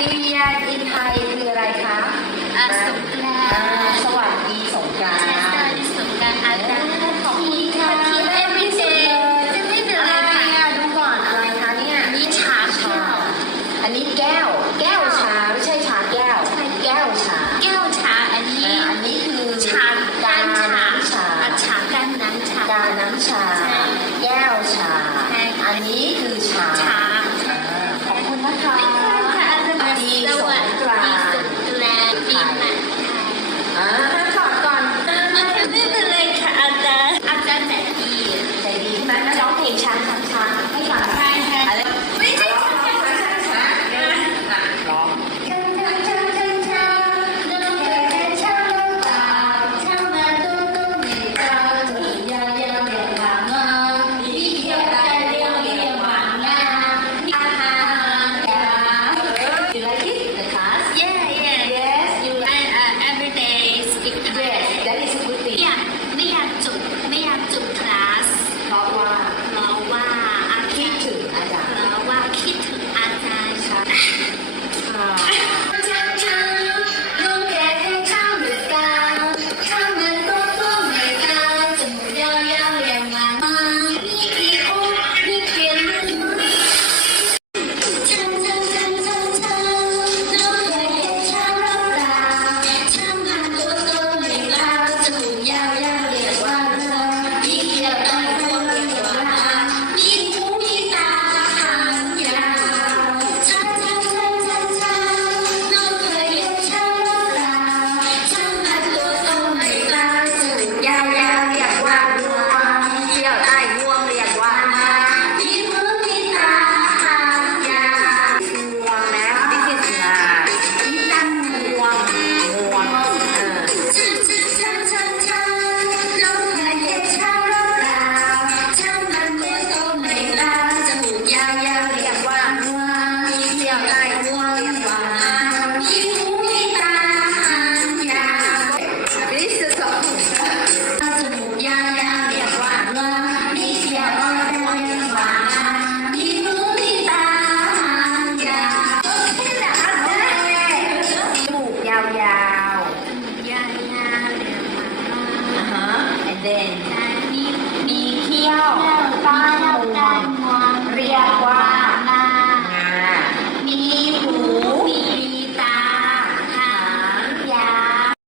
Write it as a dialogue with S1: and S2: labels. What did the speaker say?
S1: New Year in Thai คืออะไรคะ
S2: อ่าสงกรานต์
S1: อ่าสวัสดีสงกราน
S2: ใช่
S1: ต์
S2: สวัสดีสงกรานต์อาจารย์
S1: ขอบคุณค่ะ
S2: ที every day จะไม่เป็น
S1: อะ
S2: ไร
S1: ไร
S2: ค่ะ
S1: อะดูก่อนอะไรคะเนี่ย
S2: นี่ชาแก้ว
S1: อันนี้แก้ว แก้วชาไม่ใช่ชาแก้วแก้วชา
S2: แก้วชาอันนี้
S1: อ่าอันนี้คือ
S2: ชาก้านชา
S1: น้ำชา
S2: อะชาก้านน้ำชา
S1: กาน้ำชา
S2: ใช่
S1: แก้วชา
S2: ใช่ค่ะ
S1: อันนี้คือชา
S2: ชา
S1: 你在玩
S2: Uh-huh. And then